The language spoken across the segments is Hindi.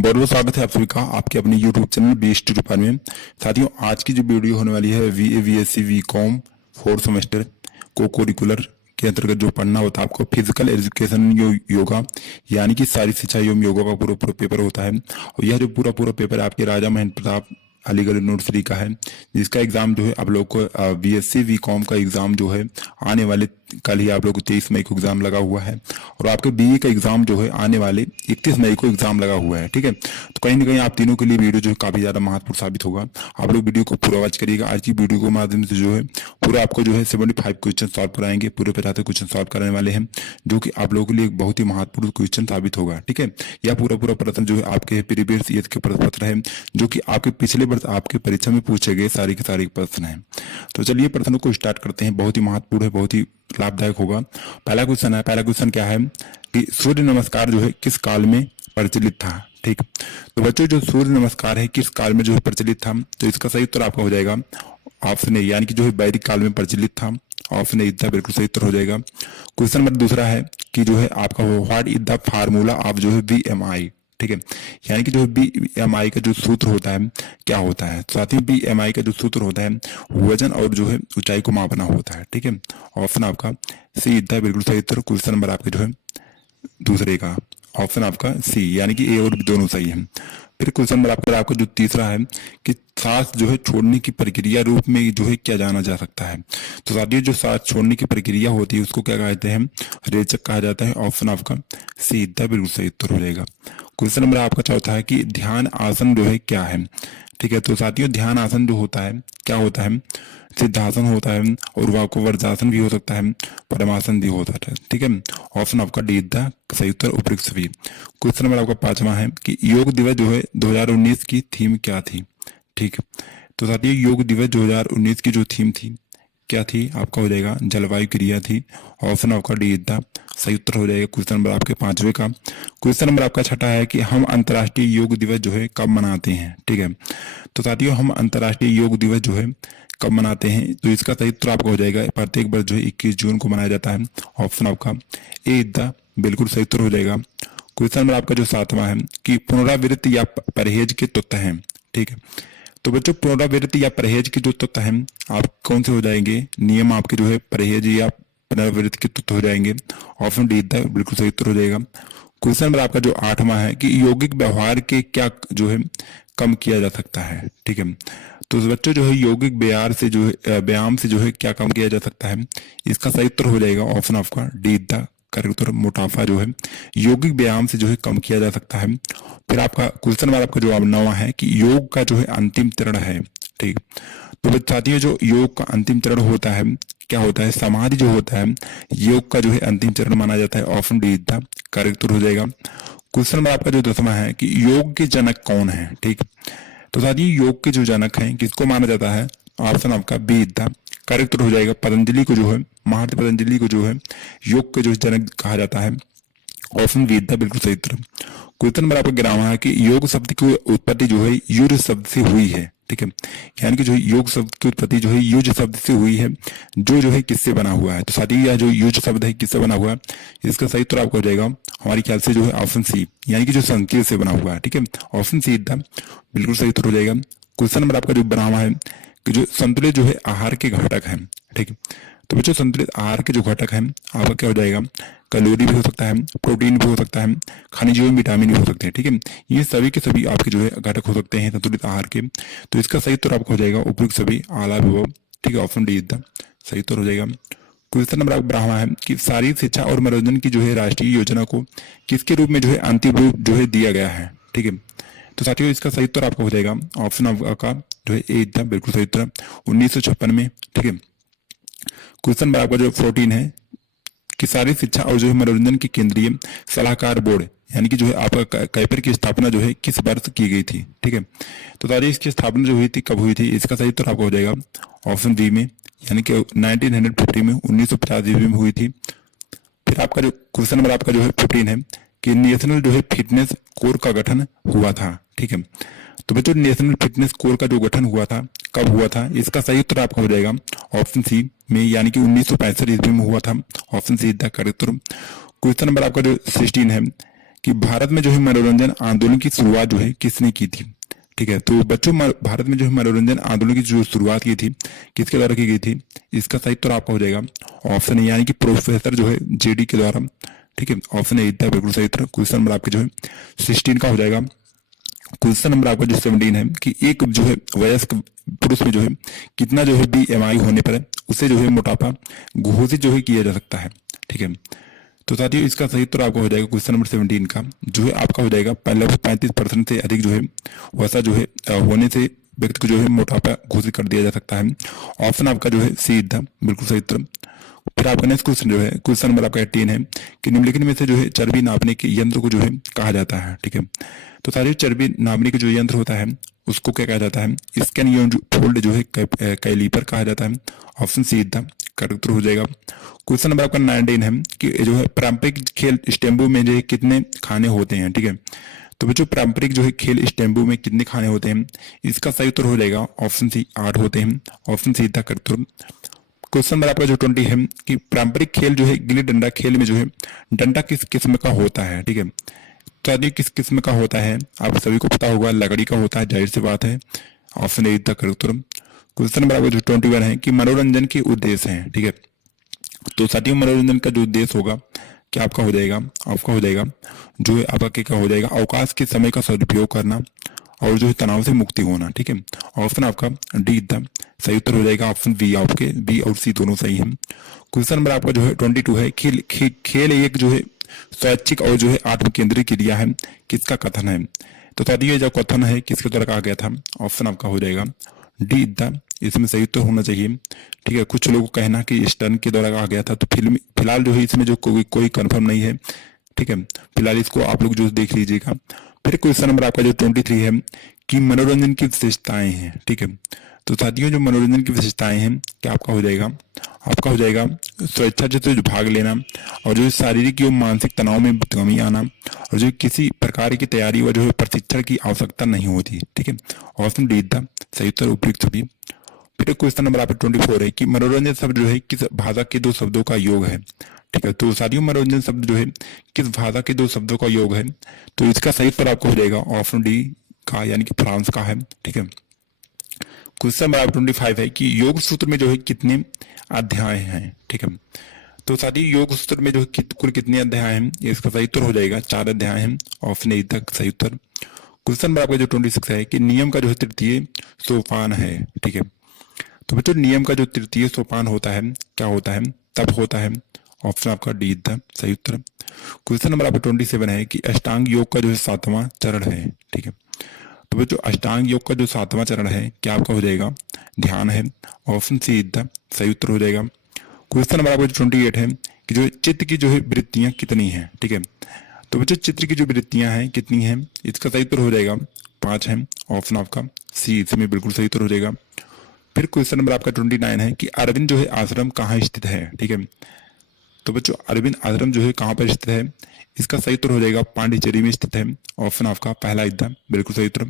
बहुत बहुत स्वागत है आप सभी का आपके अपने YouTube चैनल बीएसटी रूपा में। साथियों, आज की जो वीडियो होने वाली है VAVSC VCOM 4th सेमेस्टर को करिकुलर के अंतर्गत जो पढ़ना होता है आपको फिजिकल एजुकेशन योगा यानी कि शारीरिक शिक्षा एवं योगा का पूरा पेपर होता है। और यह जो पूरा पेपर आपके राजा महेंद्र प्रताप अलीगढ़ यूनिवर्सिटी का है, जिसका एग्जाम जो है आप लोग को BSc VCOM का एग्जाम जो है आने वाले कल ही आप लोग को 23 मई को एग्जाम लगा हुआ है और आपके BE का एग्जाम जो है आने वाले 31 मई को एग्जाम लगा हुआ है। ठीक है, तो कहीं ना कहीं आप तीनों के लिए वीडियो जो है काफी ज्यादा महत्वपूर्ण साबित होगा। आप लोग वीडियो को पूरा वॉच करिएगा। आज की वीडियो के माध्यम से जो है पूरा आपको जो है 75 क्वेश्चन सॉल्व कराएंगे, पूरे 50 क्वेश्चन सॉल्व कराने वाले हैं, जो कि आप लोगों के लिए एक बहुत ही महत्वपूर्ण क्वेश्चन साबित होगा। ठीक है, यह पूरा प्रश्न जो है आपके प्रीवियस ईयर के प्रश्न पत्र है, जो कि आपके पिछले वर्ष आपके परीक्षा में पूछे गए सारे के सारे प्रश्न हैं। तो चलिए प्रश्नों को स्टार्ट करते हैं। बहुत ही महत्वपूर्ण है, बहुत ही लाभदायक होगा। पहला क्वेश्चन क्या है कि सूर्य नमस्कार जो है किस काल में प्रचलित था। ठीक, तो बच्चों जो सूर्य नमस्कार है किस काल में जो है प्रचलित था, तो इसका सही उत्तर आपका हो जाएगा ऑप्शन ए, यानी कि जो है वैदिक काल में प्रचलित था। ऑप्शन ए इतना बिल्कुल सही उत्तर हो जाएगा। क्वेश्चन नंबर दूसरा है कि जो है आपका what is the formula of जो है BMI। ठीक है, यानी कि जो BMI का जो सूत्र होता है क्या होता है। साथ ही BMI का जो सूत्र होता है वजन और जो है ऊंचाई को मापना होता है। ठीक है, ऑप्शन आपका सी इतना बिल्कुल सही उत्तर। क्वेश्चन नंबर आपके जो है दूसरे का ऑप्शन आपका सी, यानी कि ए और बी दोनों सही है। फिर क्वेश्चन नंबर आपका जो तीसरा है कि सांस जो है छोड़ने की प्रक्रिया रूप में जो है क्या जाना जा सकता है। तो साथियों जो सांस छोड़ने की प्रक्रिया होती है उसको क्या कहते हैं, रेचक कहा जाता है। ऑप्शन आपका सी इतना बिल्कुल सही उत्तर हो जाएगा। क्वेश्चन नंबर आपका चौथा है कि ध्यान आसन जो है क्या है। ठीक है, तो साथियों ध्यान आसन जो होता है क्या होता है, सिद्धासन होता है और वाको वर्जासन भी हो सकता है, परमासन भी हो सकता है। ठीक है, ऑप्शन आपका डी द सही उत्तर उपयुक्त सभी। क्वेश्चन नंबर आपका पांचवा है कि योग दिवस जो है 2019 की थीम क्या थी। ठीक, तो साथियों योग दिवस 2019 की जो थीम थी क्या थी, आपका हो जाएगा जलवायु क्रिया थी। ऑप्शन आपका डी द सही उत्तर हो जाएगा क्वेश्चन नंबर आपके पांचवे का। क्वेश्चन नंबर आपका छठा है कि हम अंतर्राष्ट्रीय योग दिवस जो है कब मनाते हैं। ठीक है, तो साथियों हम अंतर्राष्ट्रीय योग दिवस जो है कब मनाते हैं, तो इसका सही उत्तर आपका हो जाएगा प्रत्येक वर्ष जो है 21 जून को मनाया जाता है। ऑप्शन आपका ए द बिल्कुल सही उत्तर हो जाएगा। क्वेश्चन नंबर आपका जो सातवां है कि पुनरावृत्ति या परहेज के तत्व हैं। ठीक है, तो बच्चों पुनरावृत्ति या परहेज के जो तत्व हैं आप कौन से हो जाएंगे, नियम आपके जो है परहेज या पुनरावृत्ति के तत्व हो जाएंगे। ऑप्शन डी द बिल्कुल सही उत्तर हो जाएगा। क्वेश्चन नंबर आपका जो आठवां है कि यौगिक व्यवहार के क्या जो है कम किया जा सकता है। ठीक है, तो बच्चों जो है यौगिक व्यायाम से जो है क्या कम किया जा सकता है, इसका सही उत्तर हो जाएगा ऑप्शन आपका डी द करेक्ट उत्तर। मोटापा जो है यौगिक व्यायाम से जो है कम किया जा सकता है। फिर आपका क्वेश्चन नंबर आपका जो नौवां है कि योग का जो है अंतिम चरण है। ठीक, तो साथियों जो योग का अंतिम चरण होता है क्या होता है, समाधि जो होता है योग का जो है अंतिम चरण माना जाता है। ऑप्शन डी द करेक्ट उत्तर हो जाएगा। क्वेश्चन नंबर आपका जो 10वां है कि योग के जनक कौन है। ठीक, तो साथियों योग के जो जनक हैं किसको माना जाता है, ऑप्शन आपका बी द करेक्ट उत्तर हो जाएगा। पतंजलि को जो है महर्षि पतंजलि को जो है योग के जो जनक कहा जाता है। ऑप्शन बी द बिल्कुल सही उत्तर। क्वेश्चन नंबर आपका 11वां है कि योग शब्द की उत्पत्ति जो है युज शब्द से हुई है। ठीक है, यानी कि जो योग शब्द की उत्पत्ति जो है युज शब्द से हुई है, जो है किससे बना हुआ है। तो साथियों यह जो युज शब्द है किससे बना हुआ है, इसका सही उत्तर आपको हो जाएगा हमारे ख्याल से जो है ऑप्शन सी, यानी कि जो संस्कृत से बना हुआ है। ठीक है, ऑप्शन सी द बिल्कुल सही उत्तर हो जाएगा। क्वेश्चन नंबर आपका जो 12वां है कि जो संतुलित जो है आहार के घटक हैं। ठीक है, तो बच्चों संतुलित आहार के जो घटक हैं आपका क्या हो जाएगा, कैलोरी भी हो सकता है, प्रोटीन भी हो सकता है, खनिज एवं विटामिन भी हो सकते हैं। ठीक है, ये सभी के सभी आपके जो है घटक हो सकते हैं संतुलित आहार के। तो इसका सही उत्तर आपको हो जाएगा उपयुक्त सभी आला विभव। ठीक है, ऑप्शन डी द सही उत्तर हो जाएगा। क्वेश्चन नंबर आपका 12वां है कि शारीरिक शिक्षा और मनोरंजन की जो है राष्ट्रीय योजना को किसके रूप में जो है अंतिम रूप जो है दिया गया है। ठीक है, तो साथियों इसका सही उत्तर आपका हो जाएगा ऑप्शन आपका जो है ए द बिल्कुल सही उत्तर 1956 में। ठीक है, क्वेश्चन नंबर आपका जो 14 है कि शारीरिक शिक्षा और जो है मनोरंजन की केंद्रीय सलाहकार बोर्ड यानी कि जो है आपका कैपर की स्थापना जो है किस वर्ष की गई थी। ठीक है, तो तारीख इसकी स्थापना जो हुई थी कब हुई थी, इसका सही उत्तर आपका हो जाएगा ऑप्शन बी में, यानी कि 1950 में 1950 ईस्वी में हुई थी। फिर आपका जो क्वेश्चन नंबर आपका जो है 15 है कि नेशनल जो है फिटनेस कोर का गठन हुआ था। ठीक है, तो बच्चों नेशनल फिटनेस कोर का जो गठन हुआ था कब हुआ था, इसका सही उत्तर आपका हो जाएगा ऑप्शन सी में, यानी कि 1965 ईस्वी में हुआ था। Option see the correct Uttar. Question number आपका जो 16 है कि भारत में जो है मनोरंजन आंदोलन की शुरुआत जो है किसने की थी। ठीक है, तो बच्चों भारत में जो है मनोरंजन आंदोलन की जो शुरुआत की थी किसके द्वारा की गई थी, इसका सही उत्तर आपका हो जाएगा ऑप्शन ए यानी कि प्रोफेसर जो है जेडी के द्वारा। ठीक है, ऑप्शन ए था बिल्कुल सही उत्तर। क्वेश्चन नंबर आपके जो है 16 का हो जाएगा। क्वेश्चन नंबर आपका जो 17 है कि एक जो है वयस्क पुरुष में जो है कितना जो है बीएमआई होने पर उसे जो है मोटापा घोषित जो है किया जा सकता है। ठीक है, तो साथियों इसका सही उत्तर आपका हो जाएगा क्वेश्चन नंबर 17 का जो है आपका हो जाएगा लगभग 35% से अधिक जो है वैसा जो है होने से व्यक्ति को जो है मोटापा घोषित कर दिया जा सकता है। ऑप्शन आपका जो है सी था बिल्कुल सही उत्तर। फिर आपका नेक्स्ट क्वेश्चन जो है क्वेश्चन नंबर आपका 18 है कि निम्नलिखित में से जो है चर्बी नापने के यंत्र को जो है कहा जाता है। ठीक है, तो सारी चर्बी नापने का जो यंत्र होता है उसको क्या कहा जाता है, स्कैन यूनिट फोल्ड जो है कैलिपर कहा जाता है। ऑप्शन सी था करेक्ट उत्तर हो जाएगा। क्वेश्चन नंबर आपका 19 है कि जो है पारंपरिक खेल स्टेम्बू में जो है कितने खाने होते हैं। ठीक है, तो बच्चों पारंपरिक जो है खेल स्टेम्बू में कितने खाने होते हैं, इसका सही उत्तर हो जाएगा ऑप्शन सी 8 होते हैं। ऑप्शन सी था करेक्ट उत्तर। क्वेश्चन नंबर आपका जो 20 है कि पारंपरिक खेल जो है गिल्ली डंडा खेल में जो है डंडा किस किस्म का होता है। ठीक है, तो आदि किस किस्म का होता है आप सभी को पता होगा, लकड़ी का होता है, जाहिर सी बात है। ऑप्शन ए था करेक्ट उत्तर। क्वेश्चन नंबर आपका जो 21 है कि मनोरंजन के उद्देश्य हैं। ठीक है, तो साथियों मनोरंजन का जो उद्देश्य होगा क्या आपका हो जाएगा, आपका हो जाएगा जो है आपका क्या हो जाएगा अवकाश के समय का सदुपयोग करना और जो है तनाव से मुक्ति होना। ठीक है, ऑप्शन आपका डी था सही उत्तर हो जाएगा। ऑप्शन बी आपके बी और सी दोनों सही हैं। क्वेश्चन नंबर आपका जो है 22 है खेल एक जो है स्वैच्छिक और जो है आत्म केंद्रित क्रिया है, किसका कथन है। तो साथियों जो कथन है किसके द्वारा कहा गया था, ऑप्शन आपका हो जाएगा डी था, इसमें सही उत्तर होना चाहिए। ठीक है, कुछ लोगों का कहना कि स्टर्न के द्वारा कहा गया था, तो फिलहाल जो है इसमें जो कोई कंफर्म नहीं है। ठीक है, फिलहाल इसको आप लोग जो देख लीजिएगा। फिर क्वेश्चन नंबर आपका जो 23 है कि मनोरंजन की विशेषताएं हैं। ठीक है, तो साथियों जो मनोरंजन की विशेषताएं हैं क्या आपका हो जाएगा, आपका हो जाएगा स्वेच्छा से जो भाग लेना और जो शारीरिक एवं मानसिक तनाव में कमी आना और जो किसी प्रकार की तैयारी व जो है प्रशिक्षण की आवश्यकता नहीं होती। ठीक है, ऑप्शन डी था सही उत्तर उपयुक्त सभी। फिर क्वेश्चन नंबर आपका 24 है कि मनोरंजन शब्द जो है किस भाषा के दो शब्दों का योग है। ठीक है, तो साथियों मनोरंजन शब्द जो है किस भाषा के दो शब्दों का योग है, तो इसका सही उत्तर आपको हो जाएगा ऑप्शन डी का यानी कि फ्रांस का है। ठीक है, क्वेश्चन नंबर 25 है कि योग सूत्र में जो है कितने अध्याय हैं। ठीक है, तो साथियों योग सूत्र में जो है कुल कितने अध्याय हैं, इसका सही उत्तर हो जाएगा 4 अध्याय हैं। ऑप्शन ए तक सही उत्तर। क्वेश्चन नंबर आपका जो 26 है कि नियम का जो है तृतीय सोपान है। ठीक है, तो बच्चों नियम का जो तृतीय सोपान होता है क्या होता है, तब होता है। ऑप्शन आपका डी था सही उत्तर। क्वेश्चन नंबर आपका 27 है कि अष्टांग योग का जो है 7वां चरण है। ठीक है, तो बच्चों अष्टांग योग का जो 7वां चरण है क्या आपका हो जाएगा, ध्यान है। ऑप्शन सी था सही उत्तर हो जाएगा। क्वेश्चन नंबर आपका 28 है कि जो चित्त की जो है वृत्तियां कितनी हैं। ठीक है, तो बच्चों चित्र की जो वृत्तियां हैं कितनी हैं, इसका सही उत्तर हो जाएगा 5 है। ऑप्शन आपका सी इसमें बिल्कुल सही उत्तर हो जाएगा। फिर क्वेश्चन नंबर आपका 29 है कि अरविंद जो है आश्रम कहाँ स्थित है। ठीक है, तो बच्चों अरविंद आश्रम जो है कहाँ पर स्थित है, इसका सही उत्तर हो जाएगा पांडिचेरी में स्थित है। ऑप्शन आपका पहला था बिल्कुल सही उत्तर।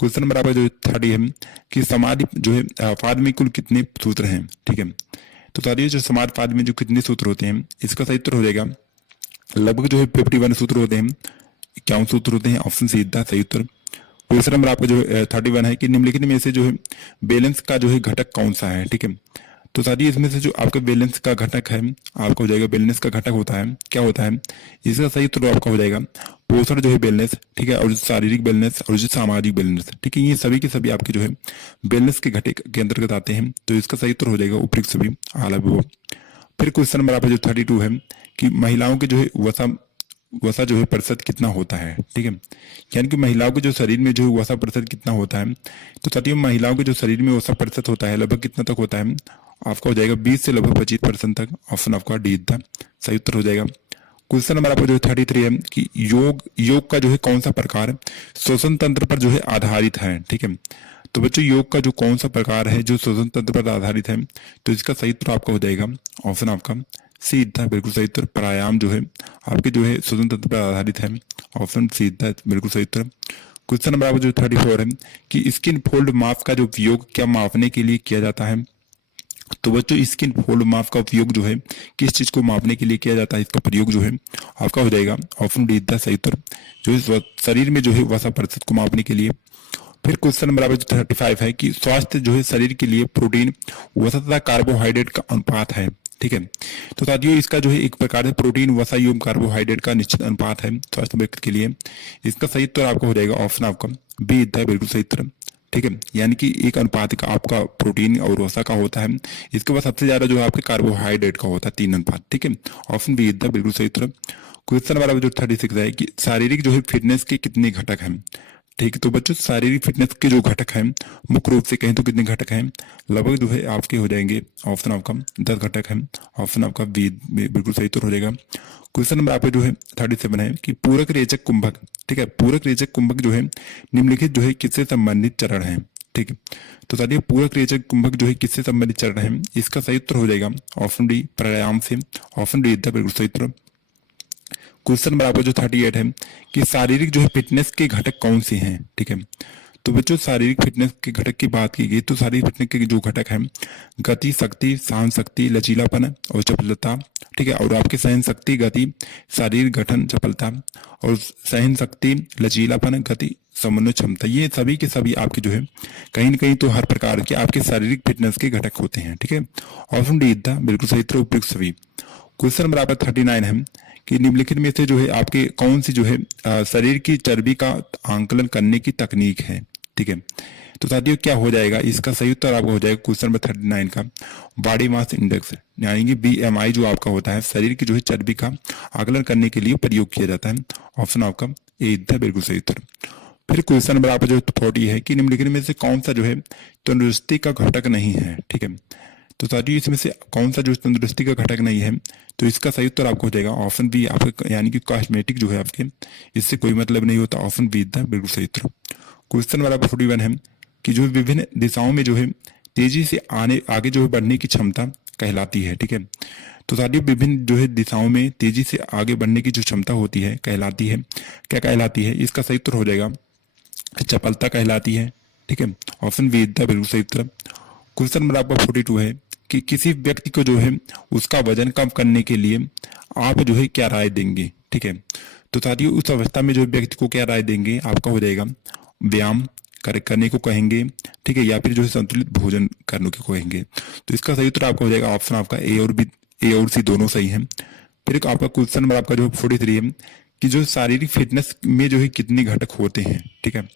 क्वेश्चन नंबर आपका जो 30 है कि समाधि जो है पाद में कुल कितने सूत्र हैं। ठीक है, तो साथियों जो समाधि पाद में जो कितने सूत्र होते हैं, इसका सही उत्तर हो जाएगा लगभग जो है 51 सूत्र होते हैं, 51 सूत्र होते हैं। ऑप्शन सी था सही उत्तर। क्वेश्चन नंबर आपका जो 31 है कि निम्नलिखित में से जो है बैलेंस का जो है घटक कौन सा है। ठीक है, तो साथियों इसमें से जो आपका बैलेंस का घटक है आपका हो जाएगा बैलेंस का घटक होता है क्या होता है, इसका सही उत्तर आपका हो जाएगा पोषण जो है बैलेंस। ठीक है, और जो शारीरिक बैलेंस और जो सामाजिक बैलेंस। ठीक है, ये सभी के सभी आपके जो है बैलेंस के घटक के अंतर्गत आते हैं, तो इसका सही उत्तर हो जाएगा उपयुक्त सभी आला विभव। फिर क्वेश्चन नंबर आपका जो 32 है कि महिलाओं के जो है वसा जो है प्रतिशत कितना होता है। ठीक है, यानी कि महिलाओं के जो शरीर में जो है वसा प्रतिशत कितना होता है, तो साथियों महिलाओं के जो शरीर में वसा प्रतिशत होता है लगभग कितना तक होता है, आपका हो जाएगा 20 से लगभग 25% तक। ऑप्शन आपका डी था सही उत्तर हो जाएगा। क्वेश्चन नंबर आपका जो 33 है कि योग का जो है कौन सा प्रकार श्वसन तंत्र पर जो है आधारित है। ठीक है, तो बच्चों योग का जो कौन सा प्रकार है जो श्वसन तंत्र पर आधारित है, तो इसका सही उत्तर आपका हो जाएगा ऑप्शन आपका सी था बिल्कुल सही उत्तर। प्राणायाम जो है आपके जो है श्वसन तंत्र पर आधारित है। ऑप्शन सी था बिल्कुल सही उत्तर। क्वेश्चन नंबर आपका जो 34 है कि स्किन फोल्ड माप का जो उपयोग क्या मापने के लिए किया जाता है। तो बच्चों स्किन फोल्ड माप का उपयोग जो है किस चीज को मापने के लिए किया जाता है, इसका प्रयोग जो है आपका हो जाएगा ऑप्शन डी द सही उत्तर, जो है शरीर में जो है वसा प्रतिशत को मापने के लिए। फिर क्वेश्चन नंबर आपका 35 है कि स्वास्थ्य जो है शरीर के लिए प्रोटीन वसा तथा कार्बोहाइड्रेट का अनुपात है। ठीक है, तो साथियों इसका जो है एक प्रकार से प्रोटीन वसा एवं कार्बोहाइड्रेट का निश्चित अनुपात है स्वास्थ्य व्यक्ति के लिए। इसका सही उत्तर आपका हो जाएगा ऑप्शन आपका बी द बिल्कुल सही उत्तर। ठीक है, यानी कि एक अनुपात का आपका प्रोटीन और वसा का होता है, इसके बाद सबसे ज्यादा जो है आपके कार्बोहाइड्रेट का होता है 3 अनुपात। ठीक है, ऑप्शन बी द बिल्कुल सही उत्तर। क्वेश्चन नंबर जो 36 है कि शारीरिक जो है फिटनेस के कितने घटक हैं। ठीक है, तो बच्चों शारीरिक फिटनेस के जो घटक हैं मुख्य रूप से कहें तो कितने घटक हैं, लगभग जो है आपके हो जाएंगे ऑप्शन आपका 10 घटक हैं, ऑप्शन आपका बी बिल्कुल सही उत्तर हो जाएगा। क्वेश्चन नंबर आपका जो है 37 है कि पूरक रेचक कुंभक। ठीक है, पूरक रेचक कुंभक जो है निम्नलिखित जो है किससे संबंधित चरण है। ठीक है, तो साथियों पूरक रेचक कुंभक जो है किससे संबंधित चरण है, इसका सही उत्तर हो जाएगा ऑप्शन डी प्राणायाम से, ऑप्शन डी बिल्कुल सही उत्तर। क्वेश्चन नंबर आपका जो 38 है कि शारीरिक जो है फिटनेस के घटक कौन से हैं। ठीक है, तो बच्चों शारीरिक फिटनेस के घटक की बात की गई तो शारीरिक फिटनेस के जो घटक हैं गति शक्ति सहन शक्ति लचीलापन और चपलता। ठीक है, और आपके सहन शक्ति गति शारीरिक गठन चपलता और सहन शक्ति लचीलापन गति समन्वय क्षमता, ये सभी के सभी आपके जो है कहीं न कहीं तो हर प्रकार के आपके शारीरिक फिटनेस के घटक होते हैं। ठीक है, ऑप्शन डी द बिल्कुल सही उत्तर उपयुक्त सभी। क्वेश्चन नंबर आपका 39 है कि निम्नलिखित में से जो है आपके कौन सी जो है शरीर की चर्बी का आंकलन करने की तकनीक है। ठीक है, तो साथियों क्या हो जाएगा, इसका सही उत्तर आपका हो जाएगा क्वेश्चन नंबर 39 का बॉडी मास इंडेक्स, यानी कि BMI जो आपका होता है शरीर की जो है चर्बी का आकलन करने के लिए प्रयोग किया जाता है, ऑप्शन आपका ए था बिल्कुल सही उत्तर। फिर क्वेश्चन नंबर आपका जो 40 है कि निम्नलिखित में से कौन सा जो है तंदुरुस्ती का घटक नहीं है। ठीक है, तो साथियों इसमें से कौन सा जो तंदुरुस्ती का घटक नहीं है, तो इसका सही उत्तर आपको हो जाएगा ऑप्शन बी आपका, यानी कि कॉस्मेटिक जो है आपके इससे कोई मतलब नहीं होता, ऑप्शन बी था बिल्कुल सही उत्तर। क्वेश्चन नंबर आपका 41 है कि जो विभिन्न दिशाओं में जो है तेजी से आगे जो है बढ़ने की क्षमता कहलाती है। ठीक है, तो साथियों विभिन्न जो है दिशाओं में तेजी से आगे बढ़ने की जो क्षमता होती है कहलाती है, क्या कहलाती है, इसका सही उत्तर हो जाएगा चपलता कहलाती है। ठीक है, ऑप्शन बी था बिल्कुल सही उत्तर। क्वेश्चन नंबर आपका 42 है कि किसी व्यक्ति को जो है उसका वजन कम करने के लिए आप जो है क्या राय देंगे। ठीक है, तो साथियों उस अवस्था में जो व्यक्ति को क्या राय देंगे, आपका हो जाएगा व्यायाम करने को कहेंगे। ठीक है, या फिर जो है संतुलित भोजन करने को कहेंगे। तो इसका सही उत्तर आपका हो जाएगा ऑप्शन आपका ए और सी दोनों सही हैं। फिर एक आपका क्वेश्चन नंबर आपका जो 43 है कि जो शारीरिक फिटनेस में जो है कितने घटक होते हैं। ठीक है,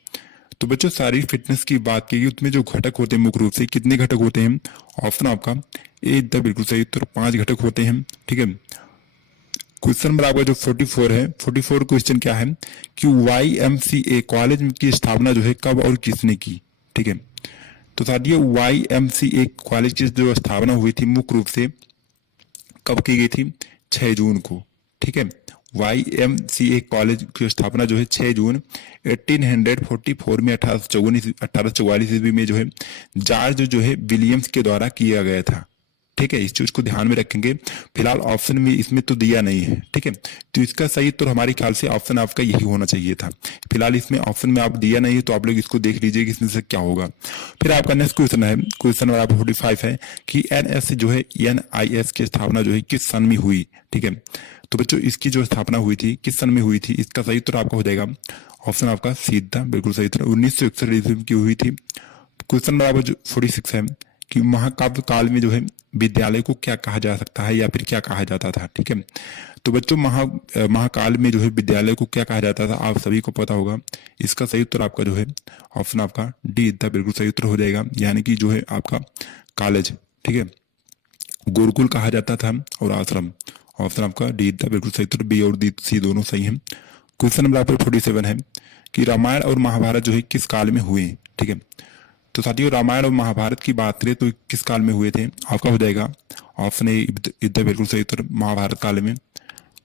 तो बच्चों शारीरिक फिटनेस की बात की उसमें जो घटक होते हैं मुख्य रूप से कितने घटक होते हैं, ऑप्शन आपका ए द बिल्कुल सही उत्तर 5 घटक होते हैं। ठीक है, क्वेश्चन नंबर आपका जो 44 है, 44 क्वेश्चन क्या है कि YMCA कॉलेज की स्थापना जो है कब और किसने की। ठीक है, तो साथियों YMCA कॉलेज की जो स्थापना हुई थी मुख्य रूप से कब की गई थी, 6 जून को। ठीक है, YMCA कॉलेज की स्थापना जो है 6 जून 1844 में 1844 ईस्वी में जो है जॉर्ज जो है विलियम्स के द्वारा किया गया था। ठीक है, इस चीज को ध्यान में रखेंगे। फिलहाल ऑप्शन में इसमें तो दिया नहीं है। ठीक है, तो इसका सही उत्तर हमारे ख्याल से ऑप्शन आपका यही होना चाहिए था। फिलहाल इसमें ऑप्शन में आप दिया नहीं है, तो आप लोग इसको देख लीजिए कि इसमें से क्या होगा। फिर आपका नेक्स्ट क्वेश्चन है, क्वेश्चन नंबर आपका 45 है कि NS जो है NIS की स्थापना जो है किस सन में हुई। ठीक है, तो बच्चों इसकी जो स्थापना हुई थी किस सन में हुई थी, इसका सही उत्तर आपका हो जाएगा ऑप्शन आपका सीधा बिल्कुल सही उत्तर 1961 ईस्वी की हुई थी। क्वेश्चन नंबर आपका 46 है कि महाकाव्य काल में जो है विद्यालय को क्या कहा जा सकता है या फिर क्या कहा जाता था। ठीक है, तो बच्चों महाकाल में जो है विद्यालय को क्या कहा जाता था, आप सभी को पता होगा। इसका सही उत्तर आपका जो है ऑप्शन आपका डी द बिल्कुल सही उत्तर हो जाएगा, यानी कि जो है आपका कॉलेज। ठीक है, गुरुकुल कहा जाता था और आश्रम, ऑप्शन आपका डी द बिल्कुल सही उत्तर, बी और सी दोनों सही है। क्वेश्चन नंबर आपका 47 है कि रामायण और महाभारत जो है किस काल में हुए। ठीक है, तो साथियों रामायण और महाभारत की बात करें तो किस काल में हुए थे, आपका हो जाएगा ऑप्शन ए द बिल्कुल सही उत्तर महाभारत काल में।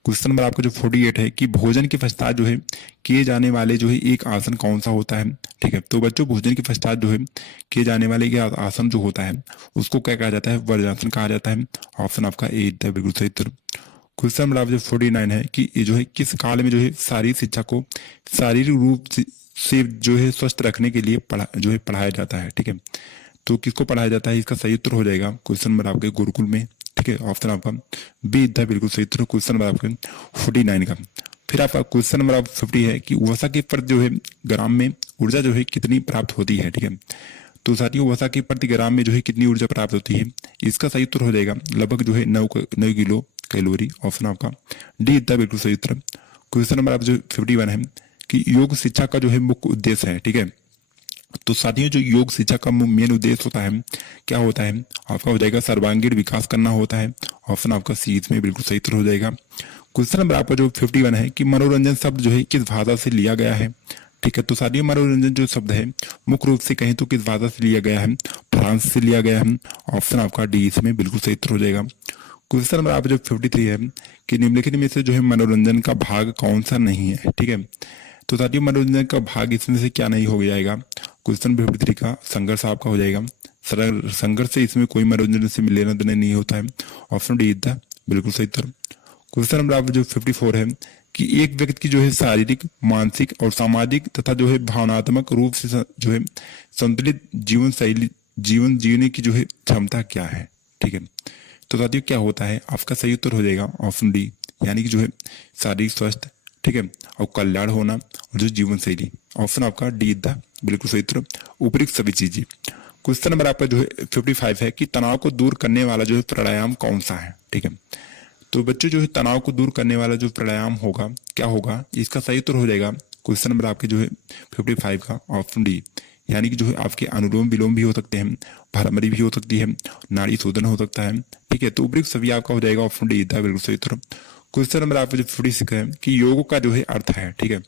क्वेश्चन नंबर आपका जो 48 है कि भोजन के पश्चात जो है किए जाने वाले जो है एक आसन कौन सा होता है। ठीक है, तो बच्चों भोजन के पश्चात जो है किए जाने वाले एक आसन जो होता है उसको क्या कहा जाता है, वज्रासन कहा जाता है, ऑप्शन आपका ए द बिल्कुल सही उत्तर। क्वेश्चन नंबर आपका जो 49 है कि ये जो है किस काल में जो है शारीरिक शिक्षा को शारीरिक रूप से जो है स्वस्थ रखने के लिए पढ़ाया जाता है। ठीक है, तो किसको पढ़ाया जाता है? इसका सही उत्तर हो जाएगा क्वेश्चन नंबर आपके गुरुकुल में, ठीक है। ऑप्शन आपका बी इतना बिल्कुल सही उत्तर क्वेश्चन नंबर आपके 49 का। फिर आपका क्वेश्चन नंबर आप 50 है कि वसा के प्रति जो है ग्राम में ऊर्जा जो है कितनी प्राप्त होती है, ठीक है। तो साथियों वसा के प्रति ग्राम में जो है कितनी ऊर्जा प्राप्त होती है? इसका सही उत्तर हो जाएगा लगभग जो है 9 किलो कैलोरी। ऑप्शन आपका डी इतना बिल्कुल सही उत्तर। क्वेश्चन नंबर आप जो 51 है कि योग शिक्षा का जो है मुख्य उद्देश्य है, ठीक है। तो साथियों जो योग शिक्षा का मेन उद्देश्य होता है क्या होता है? आपका हो जाएगा सर्वांगीण विकास करना होता है। ऑप्शन आपका सी इसमें बिल्कुल सही उत्तर हो जाएगा। क्वेश्चन नंबर आपका जो 51 है कि मनोरंजन शब्द जो है किस भाषा से लिया गया है, ठीक है। तो साथियों मनोरंजन जो शब्द है मुख्य रूप से कहें तो किस भाषा से लिया गया है? फ्रांस से लिया गया है। ऑप्शन आपका डी इसमें बिल्कुल सही उत्तर हो जाएगा। क्वेश्चन नंबर आप जो 53 है कि निम्नलिखित में से जो है मनोरंजन का भाग कौन सा नहीं है, ठीक है। तो साथियों मनोरंजन का भाग इसमें से क्या नहीं हो जाएगा? क्वेश्चन 53 का संघर्ष आपका हो जाएगा। संघर्ष से इसमें कोई मनोरंजन से लेना देना नहीं होता है। ऑप्शन डी इतना बिल्कुल सही उत्तर। क्वेश्चन नंबर आप जो 54 है कि एक व्यक्ति की जो है शारीरिक, मानसिक और सामाजिक तथा जो है भावनात्मक रूप से जो है संतुलित जीवन जीने की जो है क्षमता क्या है, ठीक है। तो साथियों क्या होता है? आपका सही उत्तर हो जाएगा ऑप्शन डी, यानी कि जो है शारीरिक स्वास्थ्य, ठीक है, और कल्याण होना और जो जीवन शैली। ऑप्शन आपका डी द बिल्कुल सही उत्तर उपयुक्त सभी चीजें। क्वेश्चन नंबर आपका जो है 55 है कि तनाव को दूर करने वाला जो है प्राणायाम कौन सा है, ठीक है। तो बच्चों जो है तनाव को दूर करने वाला जो प्राणायाम होगा क्या होगा? इसका सही उत्तर हो जाएगा क्वेश्चन नंबर आपके जो है 55 का ऑप्शन डी, यानी कि जो है आपके अनुलोम विलोम भी हो सकते हैं, भ्रामरी भी हो सकती है, नाड़ी शोधन हो सकता है, ठीक है। तो उपयुक्त सभी आपका हो जाएगा ऑप्शन डी था बिल्कुल सही उत्तर। क्वेश्चन नंबर आपका जो 46 है कि योग का जो है अर्थ है, ठीक है।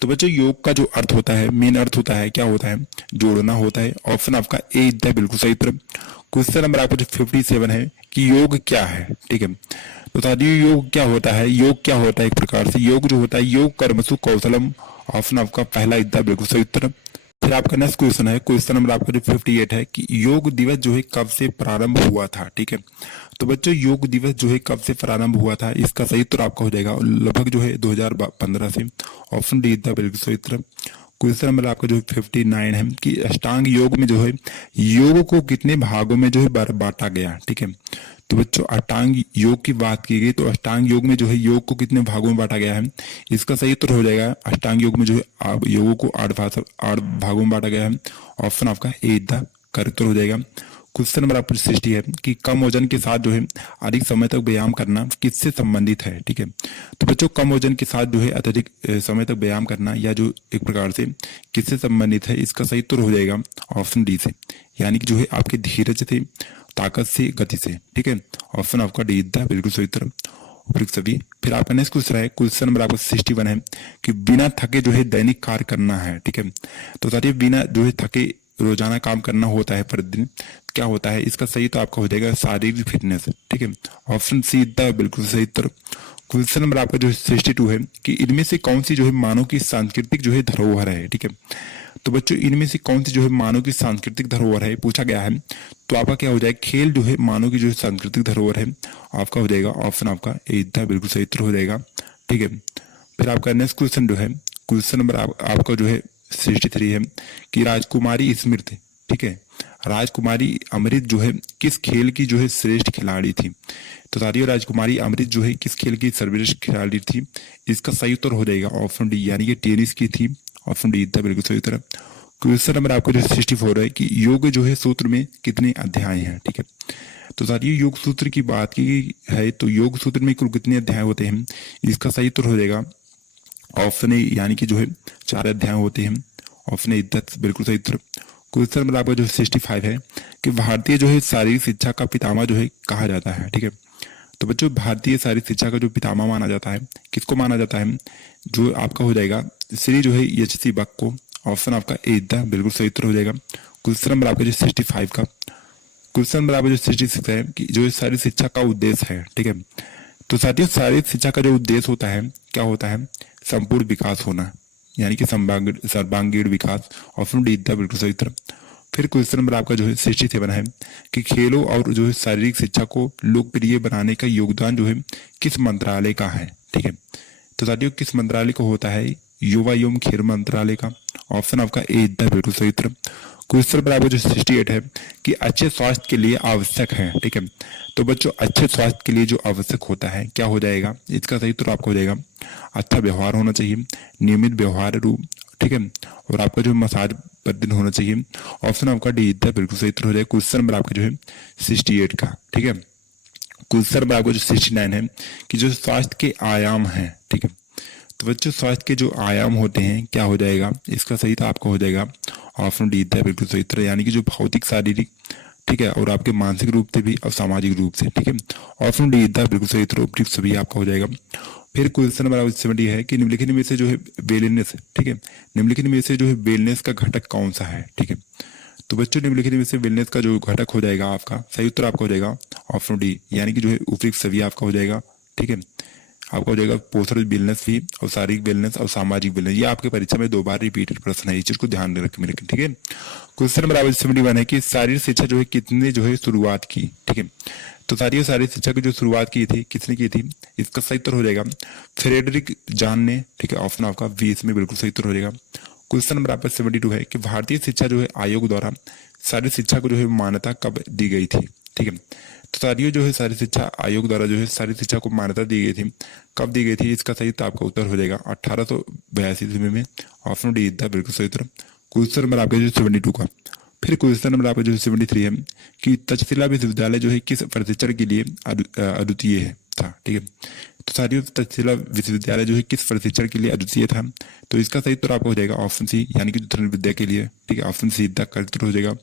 तो बच्चों योग का जो अर्थ होता है, मेन अर्थ होता है क्या होता है? जोड़ना होता है। ऑप्शन आपका ए इतना बिल्कुल सही उत्तर। क्वेश्चन नंबर आपका जो 57 है कि योग क्या है, ठीक है। तो साथियों योग क्या होता है? योग क्या होता है? एक प्रकार से योग जो होता है योग कर्मसु कौशलम। ऑप्शन आपका पहला इतना बिल्कुल सही उत्तर। फिर आपका नेक्स्ट क्वेश्चन है, क्वेश्चन नंबर आपका जो 58 है कि योग दिवस जो है कब से प्रारंभ हुआ था, ठीक है। तो बच्चों योग दिवस जो है कब से प्रारंभ हुआ था? इसका सही उत्तर आपका हो जाएगा लगभग जो है 2015 से। ऑप्शन डी इतना बिल्कुल सही उत्तर। क्वेश्चन नंबर आपका जो 59 है कि अष्टांग योग में जो है योग को कितने भागों में जो है बांटा गया, ठीक है। तो बच्चों अष्टांग योग की बात की गई तो अष्टांग योग में जो है योग को कितने भागों में बांटा गया है? इसका सही उत्तर हो जाएगा अष्टांग योग में जो है योगों को 8 भागों में बांटा गया है। ऑप्शन आपका ए द करेक्ट उत्तर हो जाएगा। क्वेश्चन नंबर आपको 60 है कि कम वजन के साथ जो है अधिक समय तक व्यायाम करना किससे संबंधित है, ठीक है। तो बच्चों कम वजन के साथ जो है अत्यधिक समय तक व्यायाम करना या जो एक प्रकार से किससे संबंधित है? इसका सही उत्तर हो जाएगा ऑप्शन डी से, यानी कि जो है आपके धीरज से, ताकत से, गति से, ठीक है। ऑप्शन आपका डी था बिल्कुल सही उत्तर उपयुक्त सभी। फिर आपका नेक्स्ट क्वेश्चन है, क्वेश्चन नंबर आपका 61 है कि बिना थके जो है दैनिक कार्य करना है, ठीक है। तो साथियों बिना जो है थके रोजाना काम करना होता है प्रतिदिन, क्या होता है? इसका सही तो आपका हो जाएगा शारीरिक फिटनेस, ठीक है। ऑप्शन सी इतना बिल्कुल सही उत्तर। क्वेश्चन नंबर आपका जो 62 है कि इनमें से कौन सी जो है मानव की सांस्कृतिक जो है धरोहर है, ठीक है। तो बच्चों इनमें से कौन सी जो है मानव की सांस्कृतिक धरोहर है पूछा गया है। तो आपका क्या हो जाएगा? खेल जो है मानव की जो है सांस्कृतिक धरोहर है, आपका हो जाएगा ऑप्शन आपका ए इतना बिल्कुल सही उत्तर हो जाएगा, ठीक है। फिर आपका नेक्स्ट क्वेश्चन जो है क्वेश्चन नंबर आपका जो है 63 है कि राजकुमारी स्मृति, ठीक है, राजकुमारी अमृत जो है किस खेल की जो है श्रेष्ठ खिलाड़ी थी? तो साथियों राजकुमारी अमृत जो है किस खेल की सर्वश्रेष्ठ खिलाड़ी थी? इसका सही उत्तर हो जाएगा ऑप्शन डी, यानी कि टेनिस की थी। ऑप्शन डी था बिल्कुल सही उत्तर। क्वेश्चन नंबर आपको जो 64 है कि योग जो है सूत्र में कितने अध्याय हैं, ठीक है। तो साथियों योग सूत्र की बात की है तो योग सूत्र में कुल कितने अध्याय होते हैं? इसका सही उत्तर हो जाएगा ऑप्शन ए, यानी कि जो है 4 अध्याय होते हैं। ऑप्शन ए बिल्कुल सही उत्तर। क्वेश्चन नंबर आपका जो 65 है कि भारतीय जो है शारीरिक शिक्षा का पितामह जो है कहा जाता है, ठीक है। तो बच्चों भारतीय शारीरिक शिक्षा का जो पितामह माना जाता है किसको माना जाता है? जो आपका हो जाएगा श्री जो है एच.सी. बक को। ऑप्शन आपका ए बिल्कुल सही उत्तर हो जाएगा। क्वेश्चन नंबर आपका जो 65 का क्वेश्चन नंबर आपका जो 66 है कि जो शारीरिक शिक्षा का उद्देश्य है, ठीक है। तो साथियों शारीरिक शिक्षा का जो उद्देश्य होता है क्या होता है? संपूर्ण विकास होना, यानी कि सर्वांगीण विकास। ऑप्शन डी बिल्कुल सही उत्तर। फिर क्वेश्चन नंबर आपका जो है 67 है कि खेलों और जो है शारीरिक शिक्षा को लोकप्रिय बनाने का योगदान जो है किस मंत्रालय का है, ठीक है। तो साथियों किस मंत्रालय को होता है? युवा एवं खेल मंत्रालय का। ऑप्शन आपका ए बिल्कुल सही उत्तर। क्वेश्चन नंबर आपको जो 68 है कि अच्छे स्वास्थ्य के लिए आवश्यक है। ठीक है, तो बच्चों अच्छे स्वास्थ्य के लिए जो आवश्यक होता है क्या हो जाएगा, इसका सही उत्तर आपको हो जाएगा अच्छा व्यवहार होना चाहिए, नियमित व्यवहार रूप, ठीक है, और आपका जो मसाज प्रतिदिन होना चाहिए। ऑप्शन आपका डी इतना बिल्कुल सही उत्तर हो जाएगा क्वेश्चन नंबर आपका जो है 68 का। ठीक है, क्वेश्चन नंबर आपको जो 69 है कि जो स्वास्थ्य के आयाम हैं। ठीक है, तो बच्चों स्वास्थ्य के जो आयाम होते हैं क्या हो जाएगा, इसका सही था आपको हो जाएगा ऑप्शन डी था बिल्कुल सही उत्तर, यानी कि जो भौतिक शारीरिक, ठीक है, और आपके मानसिक रूप से भी और सामाजिक रूप से। ठीक है, ऑप्शन डी था बिल्कुल सही उत्तर, उपयुक्त सभी आपका हो जाएगा। फिर क्वेश्चन नंबर 70 है कि निम्नलिखित में से जो है वेलनेस, ठीक है, निम्नलिखित में से जो है वेलनेस का घटक कौन सा है। ठीक है, तो बच्चों निम्नलिखित में से वेलनेस का जो घटक हो जाएगा आपका सही उत्तर आपका हो जाएगा ऑप्शन डी, यानी कि जो है उपयुक्त सभी आपका हो जाएगा। ठीक है, आपका हो जाएगा पोषण वेलनेस भी और शारीरिक वेलनेस और सामाजिक वेलनेस। ये आपके परीक्षा में 2 बार रिपीटेड प्रश्न है, इस चीज को ध्यान में रखें। ठीक है, क्वेश्चन नंबर 71 है कि शारीरिक शिक्षा जो है कितने जो है शुरुआत की। ठीक है, तो शारीरिक शिक्षा की जो शुरुआत की थी किसने की थी, इसका सही उत्तर हो जाएगा फ्रेडरिक जॉन ने। ठीक है, ऑप्शन आपका बी इसमें बिल्कुल सही उत्तर हो जाएगा। क्वेश्चन नंबर आपका 72 है कि भारतीय शिक्षा जो है आयोग द्वारा शारीरिक शिक्षा को जो है मान्यता कब दी गई थी। ठीक है, तो शारीरिक शिक्षा आयोग द्वारा जो है शारीरिक शिक्षा को मान्यता दी गई थी, कब दी गई थी, इसका सही आपका उत्तर हो जाएगा 1882 ईस्वी में। ऑप्शन डी था बिल्कुल सही उत्तर क्वेश्चन नंबर आपका जो 72 का। फिर क्वेश्चन नंबर आपका जो 73 है कि तक्षशिला विश्वविद्यालय जो है किस प्रशिक्षण के लिए अद्वितीय है था। ठीक है, तो तक्षशिला विश्वविद्यालय जो है किस प्रशिक्षण के लिए अद्वितीय था, तो इसका सही उत्तर आपका हो जाएगा ऑप्शन सी, यानी कि धनुर्विद्या विद्या के लिए। ठीक है, ऑप्शन सी तक उत्तर हो जाएगा।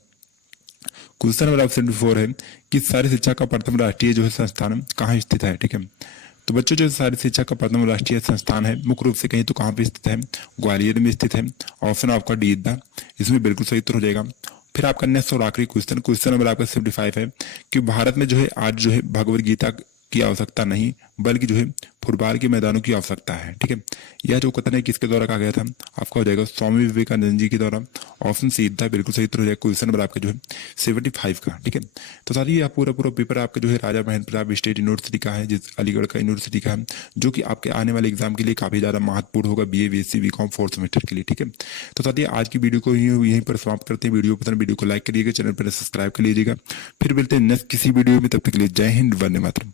क्वेश्चन नंबर 74 है कि शारीरिक शिक्षा का प्रथम राष्ट्रीय जो है संस्थान कहाँ स्थित है। ठीक है, तो बच्चों जो शारीरिक शिक्षा का प्रथम राष्ट्रीय संस्थान है मुख्य रूप से कहीं तो कहाँ पे स्थित है, ग्वालियर में स्थित है। ऑप्शन आपका डी था, इसमें बिल्कुल सही उत्तर हो जाएगा। फिर आपका नेक्स्ट और आखिरी क्वेश्चन नंबर आपका 75 है कि भारत में जो है आज जो है भगवद गीता की आवश्यकता नहीं बल्कि जो है फुटबॉल के मैदानों की आवश्यकता है। ठीक है, यह जो कथन है किसके द्वारा कहा गया था, आपका हो जाएगा स्वामी विवेकानंद जी के द्वारा। ऑप्शन सी था बिल्कुल सही उत्तर हो जाएगा क्वेश्चन नंबर आपका जो है 75 का। ठीक है, तो सारी ये पूरा पेपर आपका जो है राजा महेंद्र प्रताप स्टेट यूनिवर्सिटी का है, जिस अलीगढ़ का यूनिवर्सिटी का है, जो कि आपके आने वाले एग्जाम के लिए काफी ज्यादा महत्वपूर्ण होगा BA BSc BCom 4th semester के लिए। ठीक है, तो साथ ही आज की वीडियो को यहीं पर समाप्त करते हैं। वीडियो पसंद वीडियो को लाइक करिएगा, चैनल पर सब्सक्राइब कर लीजिएगा। फिर मिलते हैं नेक्स्ट किसी वीडियो में, तब तक के लिए जय हिंद, वंदे मातरम।